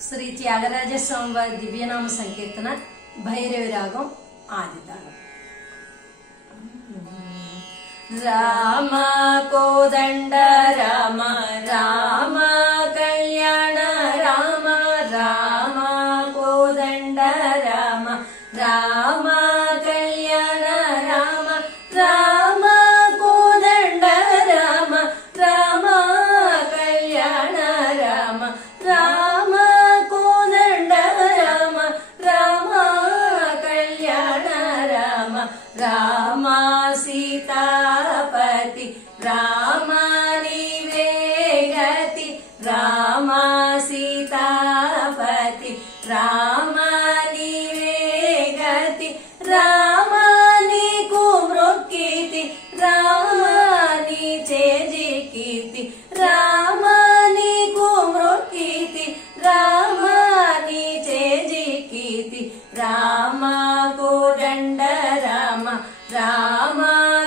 శ్రీ త్యాగరాజ స్వామివారి దివ్యనామ సంకీర్తన భైరవి రాగం ఆదితాళం. రామ కోదండ రామ రామ కళ్యాణ రామ రామ కోదండ రామ రామ కళ్యాణ రామ రామ కోదండ రామ రామ కళ్యాణ రామ రామ కోదండ రామ రామ కళ్యాణ రామ రామ సీతాపతి రామ నీవే గతి రామ సీతాపతి రామ నీవే గతి రామ నీకు మృక్కితి రామ నీ చేజికితి రామ నీకు మృక్కితి రామ నీ చేజికితి రామ కోదండ రామ రామ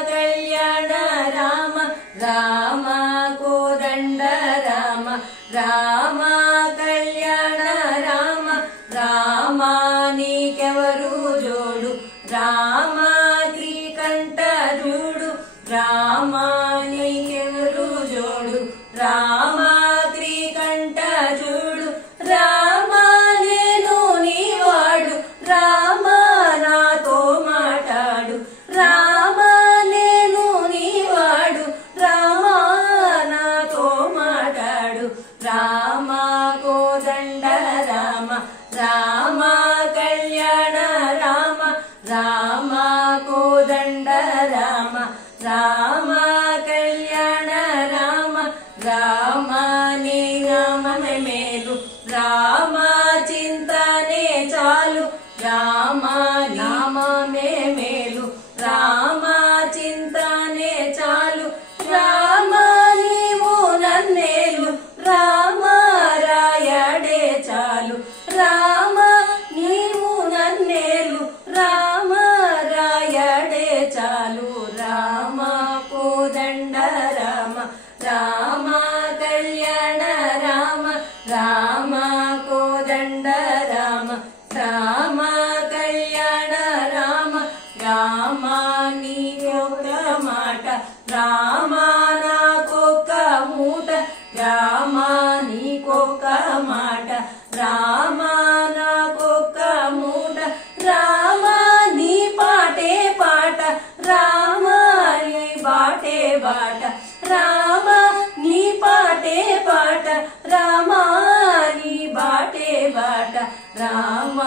కళ్యాణ రామ రామ కోదండ రామ రామ కళ్యాణ రామ రామ నీకెవరు జోడు రామ శ్రీకంఠ జోడు రామ నీకెవరు జోడు రామ శ్రీకంఠ జోడు రామ నేను నీవాడు రామ నాతో మాట్లాడు రామ నేను నీవాడు రామ నాతో మాట్లాడు రామ కోదండ రామ రామ కళ్యాణ రామ రామ కోదండ రామ రామ కళ్యాణ రామ రామ నీ నామమే మేలు రామ చింతనే చాలు రామ నామమే మేలు రామ చింతనే చాలు రామ నీవు నన్నేలు రామ రాయడే చాలు రామ నీవు నన్నేలు రామ రాయడే చాలు రామ కోదండ రామ రామ కళ్యాణ రామ రామ కోదండ రామ రామ కళ్యాణ రామ రామ నీకొక్క మాట రామ నాకొక్క మూట రామ నీకొక్క మాట రామ నాకొక్క మూట రామ నీ పాటే పాట రామ నీ బాటే బాట రామ నీ పాటే పాట రామ నీ బాటే బాట రామ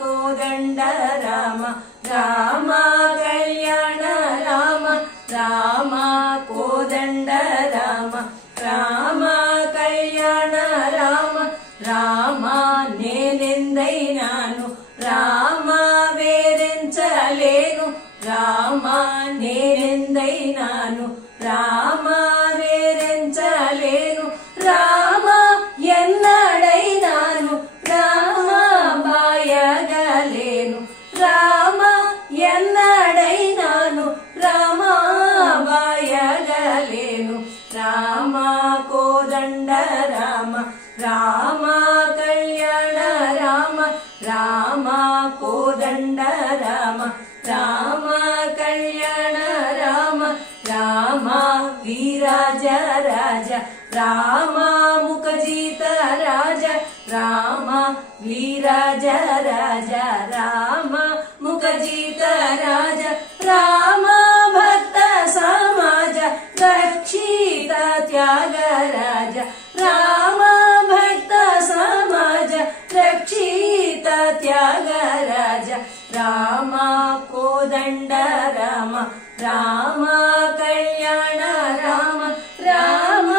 కోదండ రామ రామ కళ్యాణ రామ రామ కోదండ రామ రామ కళ్యాణ రామ రామ నేనెందైనాను రామ వేరెంచలేను రామ నేనెందైనాను రామ వేరెంచలేను రామ ఎన్నడైనాను రామ బాయగలేను రామ ఎన్నడైనాను రామ బాయగలేను రామ కోదండ రామ రామ కళ్యాణ రామ రామ కోదండ రామ రామ కళ్యాణ రామ రామ వీరాజ రాజ రామ ముఖజిత రాజ రామ వీరాజ రాజ రామ ముఖజిత రాజ రామ భక్త సమాజ రక్షిత త్యాగరాజ రామ భక్త సమాజ రక్షిత త్యాగరాజ రామ కోదండ రామ రామ కళ్యాణ రామ రామ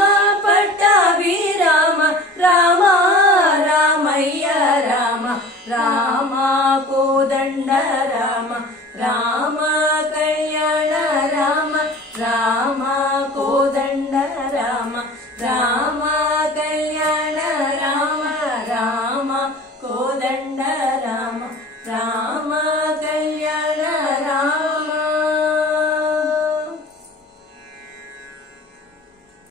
పట్టాభి రామ రామ రామయ్య రామ రామ కోదండ రామ రామ కళ్యాణ రామ రామ కోదండ రామ రామ